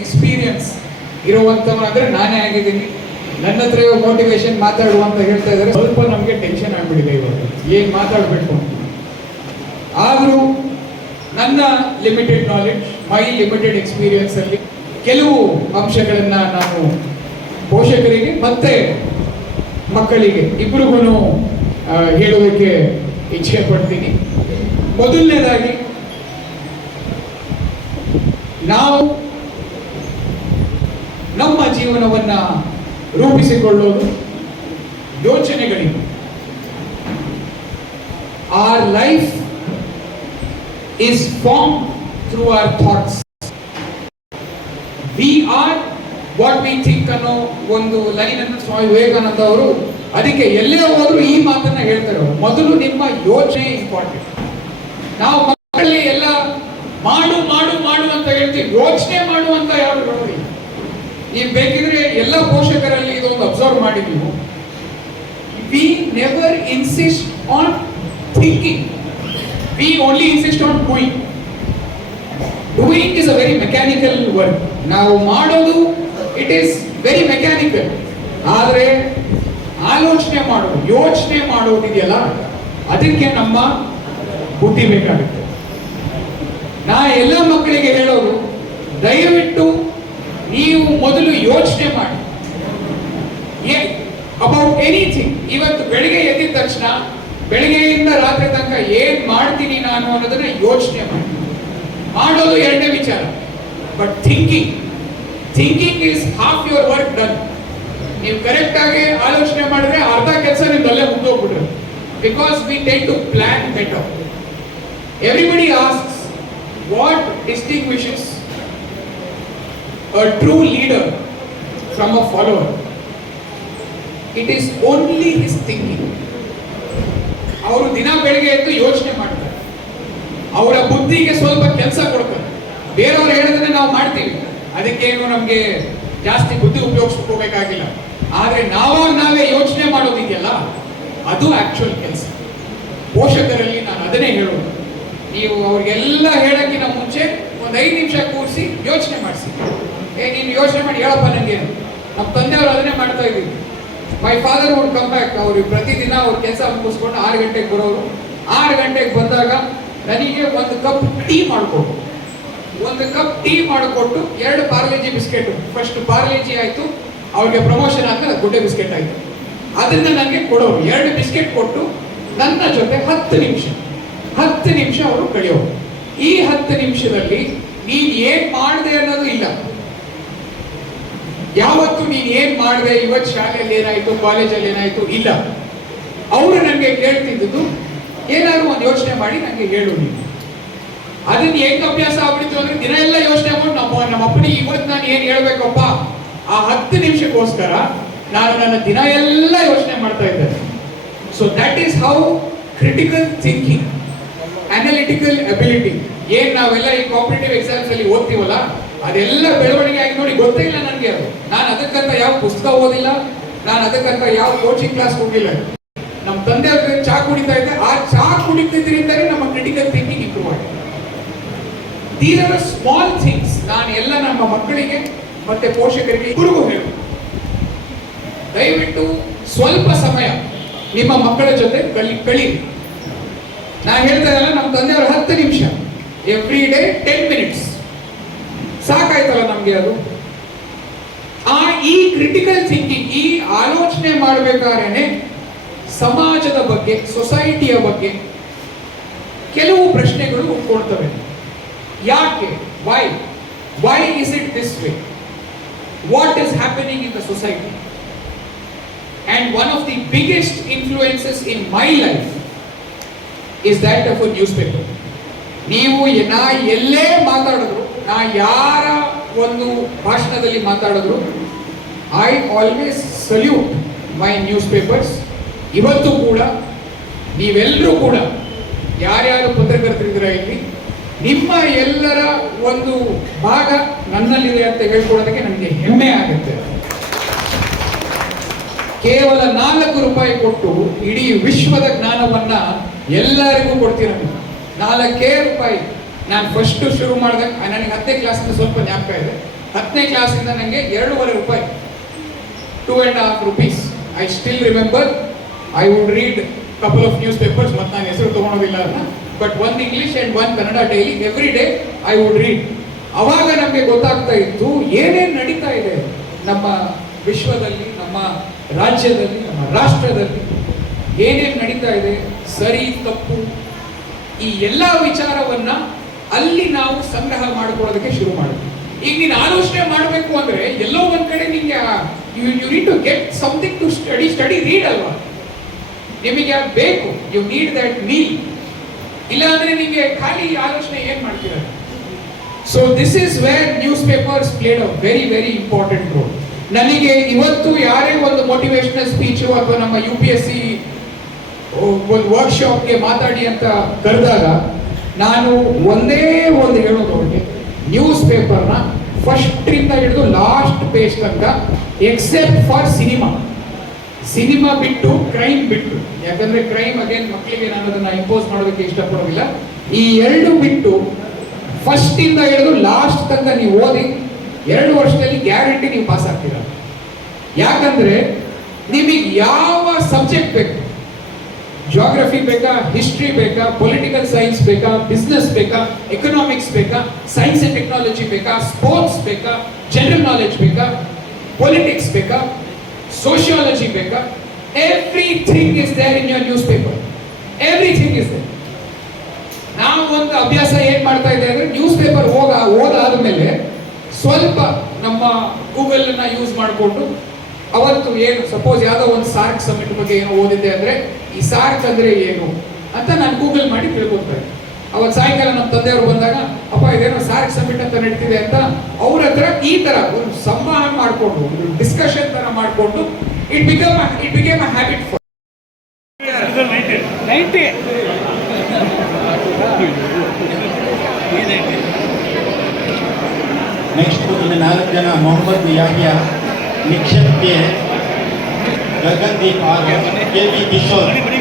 experience ಇರುವಂಥವನು ನಾನೇ ಆಗಿದ್ದೀನಿ ನನ್ನ ಹತ್ರ ಇವಾಗ ಮೋಟಿವೇಶನ್ ಮಾತಾಡುವಂತ ಹೇಳ್ತಾ ಇದ್ದಾರೆ ಸ್ವಲ್ಪ ನಮಗೆ ಟೆನ್ಷನ್ ಆಗ್ಬಿಡಿದೆ ಇವಾಗ ಏನು ಮಾತಾಡಬೇಕು ಆದರೂ ನನ್ನ limited knowledge my limited experience ಅಲ್ಲಿ ಕೆಲವು ಅಂಶಗಳನ್ನು ನಾನು ಪೋಷಕರಿಗೆ ಮತ್ತೆ ಮಕ್ಕಳಿಗೆ ಇಬ್ಬರಿಗೂ ಹೇಳುವುದಕ್ಕೆ ಇಚ್ಛೆ ಪಡ್ತೀನಿ ಮೊದಲನೇದಾಗಿ ನಾವು ಜೀವನವನ್ನು ರೂಪಿಸಿಕೊಳ್ಳೋದು ಯೋಚನೆಗಳಿಗೆ our life is form through our thoughts we are what we think ಅನ್ನೋ ಒಂದು ಲೈನ್ ಅನ್ನು ಸ್ವಾಮಿ ವಿವೇಕಾನಂದ ಅವರು ಅದಕ್ಕೆ ಎಲ್ಲೇ ಹೋದ್ರು ಈ ಮಾತನ್ನ ಹೇಳ್ತಾರೆ ಮೊದಲು ನಿಮ್ಮ ಯೋಚನೆ ಇಂಪಾರ್ಟೆಂಟ್ ನಾವು ಮಕ್ಕಳಲ್ಲಿ ಎಲ್ಲ ಮಾಡು ಮಾಡು ಮಾಡು ಅಂತ ಹೇಳ್ತೀವಿ ಯೋಚನೆ ಮಾಡು ಅಂತ ಯಾರು ನೋಡಿ ನೀವು ಬೇಕಿದ್ರೆ ಎಲ್ಲ ಪೋಷಕರಲ್ಲಿ ಇದೊಂದು ಅಬ್ಸರ್ವ್ ಮಾಡಿದ್ವು we never insist on thinking we only insist on doing doing is a very mechanical work ನಾವು ಮಾಡೋದು ಇಟ್ ಈಸ್ ವೆರಿ ಮೆಕ್ಯಾನಿಕಲ್ ಆದರೆ ಆಲೋಚನೆ ಮಾಡೋದು ಯೋಚನೆ ಮಾಡೋದಿದೆಯಲ್ಲ ಅದಕ್ಕೆ ನಮ್ಮ ಬುದ್ಧಿ ಬೇಕಾಗುತ್ತೆ ನಾ ಎಲ್ಲ ಮಕ್ಕಳಿಗೆ ಹೇಳೋದು ದಯವಿಟ್ಟು ನೀವು ಮೊದಲು ಯೋಚನೆ ಮಾಡಿ ಅಬೌಟ್ ಎನಿಥಿಂಗ್ ಇವತ್ತು ಬೆಳಿಗ್ಗೆ ಎದ್ದಿದ ತಕ್ಷಣ ಬೆಳಿಗ್ಗೆಯಿಂದ ರಾತ್ರಿ ತನಕ ಏನ್ ಮಾಡ್ತೀನಿ ನಾನು ಅನ್ನೋದನ್ನ ಯೋಚನೆ ಮಾಡಿ ಮಾಡೋದು ಎರಡನೇ ವಿಚಾರ but thinking thinking is half your work done ನೀವು ಕರೆಕ್ಟ್ ಆಗಿ ಆಲೋಚನೆ ಮಾಡಿದ್ರೆ ಅರ್ಧ ಕೆಲಸ ನಿಮ್ದಲ್ಲೇ ಮುಂದೋಗ್ಬಿಟ್ರೆ because we take to plan better everybody ask what distinguishes a true leader from a follower it is only his thinking ಅವರು ದಿನ ಬೆಳಿಗ್ಗೆ ಎದ್ದು ಯೋಚನೆ ಮಾಡ್ತಾರೆ ಅವರ ಬುದ್ಧಿಗೆ ಸ್ವಲ್ಪ ಕೆಲಸ ಕೊಡ್ತಾರೆ ಬೇರೆಯವ್ರು ಹೇಳಿದ್ರೆ ನಾವು ಮಾಡ್ತೀವಿ ಅದಕ್ಕೇನು ನಮಗೆ ಜಾಸ್ತಿ ಬುದ್ಧಿ ಉಪಯೋಗಿಸ್ಕೋಬೇಕಾಗಿಲ್ಲ ಆದರೆ ನಾವು ನಾವೇ ಯೋಚನೆ ಮಾಡೋದಿದೆಯಲ್ಲ ಅದು ಆಕ್ಚುಯಲ್ ಕೆಲಸ ಪೋಷಕರಲ್ಲಿ ನಾನು ಅದನ್ನೇ ಹೇಳೋದು ನೀವು ಅವ್ರಿಗೆಲ್ಲ ಹೇಳೋಕ್ಕಿಂತ ಮುಂಚೆ ಒಂದು ಐದು ನಿಮಿಷ ಕೂರಿಸಿ ಯೋಚನೆ ಮಾಡಿಸಿ ಏ ನೀನು ಯೋಚನೆ ಮಾಡಿ ಹೇಳಪ್ಪ ನನಗೆ ನಮ್ಮ ತಂದೆಯವರು ಅದನ್ನೇ ಮಾಡ್ತಾ ಇದ್ದೀವಿ ಮೈ ಫಾದರ್ ಅವ್ರು ಕಮ್ ಬ್ಯಾಕ್ ಅವರು ಪ್ರತಿದಿನ ಅವ್ರು ಕೆಲಸ ಮುಗಿಸ್ಕೊಂಡು ಆರು ಗಂಟೆಗೆ ಬರೋರು ಆರು ಗಂಟೆಗೆ ಬಂದಾಗ ನನಗೆ ಒಂದು ಕಪ್ ಟೀ ಮಾಡಿಕೊಟ್ಟು ಒಂದು ಕಪ್ ಟೀ ಮಾಡಿಕೊಟ್ಟು ಎರಡು ಪಾರ್ಲೇಜಿ ಬಿಸ್ಕೆಟ್ ಫಸ್ಟ್ ಪಾರ್ಲೇಜಿ ಆಯಿತು ಅವ್ರಿಗೆ ಪ್ರಮೋಷನ್ ಆದ್ಮೇಲೆ ಗುಡ್ಡೆ ಬಿಸ್ಕೆಟ್ ಆಯಿತು ಅದನ್ನ ನನಗೆ ಕೊಡೋರು ಎರಡು ಬಿಸ್ಕೆಟ್ ಕೊಟ್ಟು ನನ್ನ ಜೊತೆ ಹತ್ತು ನಿಮಿಷ ಹತ್ತು ನಿಮಿಷ ಅವರು ಕಳೆಯೋರು ಈ ಹತ್ತು ನಿಮಿಷದಲ್ಲಿ ನೀನು ಏನು ಮಾಡಿದೆ ಅನ್ನೋದು ಇಲ್ಲ ಯಾವತ್ತು ನೀನು ಏನು ಮಾಡಿದೆ ಇವತ್ತು ಶಾಲೆಯಲ್ಲಿ ಏನಾಯ್ತು ಕಾಲೇಜಲ್ಲಿ ಏನಾಯ್ತು ಇಲ್ಲ ಅವರು ನನಗೆ ಕೇಳ್ತಿದ್ದು ಏನಾದರೂ ಒಂದು ಯೋಚನೆ ಮಾಡಿ ನನಗೆ ಹೇಳು ನೀನು ಅದನ್ನ ಹೆಂಗೆ ಅಭ್ಯಾಸ ಆಗ್ಬಿಡ್ತು ಅಂದ್ರೆ ದಿನ ಎಲ್ಲ ಯೋಚನೆ ಮಾಡಿ ನಮ್ಮ ನಮ್ಮ ಅಪ್ಪನಿಗೆ ಇವತ್ತು ನಾನು ಏನು ಹೇಳ್ಬೇಕಪ್ಪ ಆ ಹತ್ತು ನಿಮಿಷಕ್ಕೋಸ್ಕರ ನಾನು ನನ್ನ ದಿನ ಎಲ್ಲ ಯೋಚನೆ ಮಾಡ್ತಾ ಇದ್ದೇನೆ so that is how critical thinking analytical ability ಏನ್ ನಾವೆಲ್ಲ ಈ ಕಾಂಪಿಟೇಟಿವ್ ಎಕ್ಸಾಮ್ಸ್ ಅಲ್ಲಿ ಓದ್ತೀವಲ್ಲ ಅದೆಲ್ಲ ಬೆಳವಣಿಗೆ ಆಗಿ ನೋಡಿ ಗೊತ್ತೇ ಇಲ್ಲ ನನಗೆ ಅದು ನಾನು ಅದಕ್ಕಂತ ಯಾವ ಪುಸ್ತಕ ಓದಿಲ್ಲ ನಾನು ಅದಕ್ಕಂತ ಯಾವ ಕೋಚಿಂಗ್ ಕ್ಲಾಸ್ ಹೋಗಿಲ್ಲ ನಮ್ಮ ತಂದೆಯವ್ರ ಚಾ ಕುಡಿತಾ ಇದ್ದೆ ಆ ಚಾ ಕುಡಿತಿದ್ರಿಂದಲೇ ನಮ್ಮ ಕ್ರಿಟಿಕಲ್ ಥಿಂಕಿಂಗ್ ಇಂಪ್ರೂವ್ ಆಗಿದೆ ದೀಸ್ ಆರ್ ಸ್ಮಾಲ್ ಥಿಂಗ್ಸ್ ನಾನು ಎಲ್ಲ ನಮ್ಮ ಮಕ್ಕಳಿಗೆ ಮತ್ತೆ ಪೋಷಕರಿಗೆ ಗುರುಗು ಹೇಳು ದಯವಿಟ್ಟು ಸ್ವಲ್ಪ ಸಮಯ ನಿಮ್ಮ ಮಕ್ಕಳ ಜೊತೆ ಕಳಿ ಕಳಿ ನಾನು ಹೇಳ್ತಾ ಇದ್ದಲ್ಲ ನಮ್ಮ ತಂದೆಯವರು ಹತ್ತು ನಿಮಿಷ ಎವ್ರಿ ಡೇ ಟೆನ್ ಮಿನಿಟ್ಸ್ ಸಾಕಾಯ್ತಲ್ಲ ನಮಗೆ ಅದು ಆ ಈ ಕ್ರಿಟಿಕಲ್ ಥಿಂಕಿಂಗ್ ಈ ಆಲೋಚನೆ ಮಾಡಬೇಕಾದ್ರೆ ಸಮಾಜದ ಬಗ್ಗೆ ಸೊಸೈಟಿಯ ಬಗ್ಗೆ ಕೆಲವು ಪ್ರಶ್ನೆಗಳು ಕೊಡ್ತವೆ ಯಾಕೆ why why is it this way what is happening in the society and one of the biggest influences in my life is that of newspaper ನೀವು ಎಲ್ಲೇ ಮಾತಾಡಿದ್ರು ನಾ ಯಾರ ಒಂದು ಭಾಷಣದಲ್ಲಿ ಮಾತಾಡಿದ್ರು I always salute my newspapers ಇವತ್ತು ಕೂಡ ನೀವೆಲ್ಲರೂ ಕೂಡ ಯಾರ್ಯಾರು ಪತ್ರಕರ್ತರಿದ್ದೀರ ಇಲ್ಲಿ ನಿಮ್ಮ ಎಲ್ಲರ ಒಂದು ಭಾಗ ನನ್ನಲ್ಲಿದೆ ಅಂತ ಹೇಳ್ಕೊಳ್ಳೋದಕ್ಕೆ ನನಗೆ ಹೆಮ್ಮೆ ಆಗುತ್ತೆ ಕೇವಲ ನಾಲ್ಕು ರೂಪಾಯಿ ಕೊಟ್ಟು ಇಡೀ ವಿಶ್ವದ ಜ್ಞಾನವನ್ನ ಎಲ್ಲರಿಗೂ ಕೊಡ್ತೀರ ನಾಲ್ಕೇ ರೂಪಾಯಿ ನಾನು ಫಸ್ಟು ಶುರು ಮಾಡಿದಾಗ ನನಗೆ ಹತ್ತನೇ ಕ್ಲಾಸಿಂದ ಸ್ವಲ್ಪ ಜ್ಞಾಪಕ ಇದೆ ಹತ್ತನೇ ಕ್ಲಾಸಿಂದ ನನಗೆ ಎರಡೂವರೆ ರೂಪಾಯಿ two and half rupees I still remember I would read couple of newspapers ಮತ್ತು ನಾನು ಹೆಸರು ತೊಗೊಳೋದಿಲ್ಲ ಅದನ್ನ but one English and one Kannada daily every day I would read ಅವಾಗ ನಮಗೆ ಗೊತ್ತಾಗ್ತಾ ಇತ್ತು ಏನೇನು ನಡೀತಾ ಇದೆ ನಮ್ಮ ವಿಶ್ವದಲ್ಲಿ ನಮ್ಮ ರಾಜ್ಯದಲ್ಲಿ ನಮ್ಮ ರಾಷ್ಟ್ರದಲ್ಲಿ ಏನೇನು ನಡೀತಾ ಇದೆ ಸರಿ ತಪ್ಪು ಈ ಎಲ್ಲ ವಿಚಾರವನ್ನು ಅಲ್ಲಿ ನಾವು ಸಂಗ್ರಹ ಮಾಡ್ಕೊಳ್ಳೋದಕ್ಕೆ ಶುರು ಮಾಡಿದ್ವಿ ಈಗ ನೀನು ಆಲೋಚನೆ ಮಾಡಬೇಕು ಅಂದ್ರೆ ಎಲ್ಲೋ ಒಂದ್ ಕಡೆ ನಿಮ್ಗೆ you you need to get something to study study read ಅಲ್ವಾ ನಿಮಗೆ ಬೇಕು ಯು ನೀಡ್ ದಟ್ ಮೀ ಇಲ್ಲ ಅಂದ್ರೆ ನಿಮಗೆ ಖಾಲಿ ಆಲೋಚನೆ ಏನ್ ಮಾಡ್ತೀರ so this is where newspapers played a very very important role ನನಗೆ ಇವತ್ತು ಯಾರೇ ಒಂದು ಮೋಟಿವೇಶನಲ್ ಸ್ಪೀಚು ಅಥವಾ ನಮ್ಮ ಯು ಪಿ ಎಸ್ ಸಿ ಒಂದು ವರ್ಕ್ಶಾಪ್ಗೆ ಮಾತಾಡಿ ಅಂತ ಕರೆದಾಗ ನಾನು ಒಂದೇ ಒಂದು ಹೇಳೋದು ನ್ಯೂಸ್ ಪೇಪರ್ನ ಫಸ್ಟಿಂದ ಹಿಡಿದು ಲಾಸ್ಟ್ ಪೇಜ್ ತನಕ ಎಕ್ಸೆಪ್ಟ್ ಫಾರ್ ಸಿನಿಮಾ ಸಿನಿಮಾ ಬಿಟ್ಟು ಕ್ರೈಮ್ ಬಿಟ್ಟು ಯಾಕಂದ್ರೆ ಕ್ರೈಮ್ ಅಗೇನ್ ಮಕ್ಕಳಿಗೆ ನಾನು ಅದನ್ನ ಇಂಪೋಸ್ ಮಾಡೋದಕ್ಕೆ ಇಷ್ಟಪಡೋದಿಲ್ಲ ಈ ಎರಡು ಬಿಟ್ಟು ಫಸ್ಟಿಂದ ಹಿಡಿದು ಲಾಸ್ಟ್ ತನಕ ನೀವು ಓದಿ ಎರಡು ವರ್ಷದಲ್ಲಿ ಗ್ಯಾರಂಟಿ ನೀವು ಪಾಸ್ ಆಗ್ತೀರ ಯಾಕಂದ್ರೆ ನಿಮಗೆ ಯಾವ ಸಬ್ಜೆಕ್ಟ್ ಬೇಕು ಜಾಗ್ರಫಿ ಬೇಕಾ ಹಿಸ್ಟ್ರಿ ಬೇಕಾ ಪೊಲಿಟಿಕಲ್ ಸೈನ್ಸ್ ಬೇಕಾ ಬಿಸ್ನೆಸ್ ಬೇಕಾ ಎಕನಾಮಿಕ್ಸ್ ಬೇಕಾ ಸೈನ್ಸ್ ಅಂಡ್ ಟೆಕ್ನಾಲಜಿ ಬೇಕಾ ಸ್ಪೋರ್ಟ್ಸ್ ಬೇಕಾ ಜನರಲ್ ನಾಲೆಜ್ ಬೇಕಾ ಪೊಲಿಟಿಕ್ಸ್ ಬೇಕಾ ಸೋಷಿಯಾಲಜಿ ಬೇಕಾ everything is there in your newspaper everything is there ನಾವು ಒಂದು ಅಭ್ಯಾಸ ಏನ್ ಮಾಡ್ತಾ ಇದೆ ಅಂದ್ರೆ ನ್ಯೂಸ್ ಪೇಪರ್ ಹೋಗ ಓದಾದ ಮೇಲೆ ಸ್ವಲ್ಪ ನಮ್ಮ ಗೂಗಲ್ ಯೂಸ್ ಮಾಡಿಕೊಂಡು ಏನು ಸಪೋಸ್ ಯಾವುದೋ ಒಂದು ಸಾರ್ಕ್ ಸಮಿಟ್ ಬಗ್ಗೆ ಏನೋ ಓದಿದ್ದೆ ಅಂದರೆ ಈ ಸಾರ್ಕ್ ಅಂದರೆ ಏನು ಅಂತ ನಾನು ಗೂಗಲ್ ಮಾಡಿ ತಿಳ್ಕೊತಾರೆ ಅವತ್ತು ಸಾಯಂಕಾಲ ನಮ್ಮ ತಂದೆಯವರು ಬಂದಾಗ ಅಪ್ಪ ಇದೇನೋ ಸಾರ್ಕ್ ಸಮಿಟ್ ಅಂತ ನಡೀತಿದೆ ಅಂತ ಅವ್ರ ಹತ್ರ ಈ ಥರ ಒಂದು ಸಂವಹನ ಮಾಡಿಕೊಂಡು ಒಂದು ಡಿಸ್ಕಷನ್ ಥರ ಮಾಡಿಕೊಂಡು it become it became a habit for next next ನಾಲ್ಕು ಜನ ಮೊಹಮ್ಮದ್ ಯಾಹಿಯಾ ನಿಕ್ಷಕ್ಕೆ गगनदीप आर्य के वी किशोर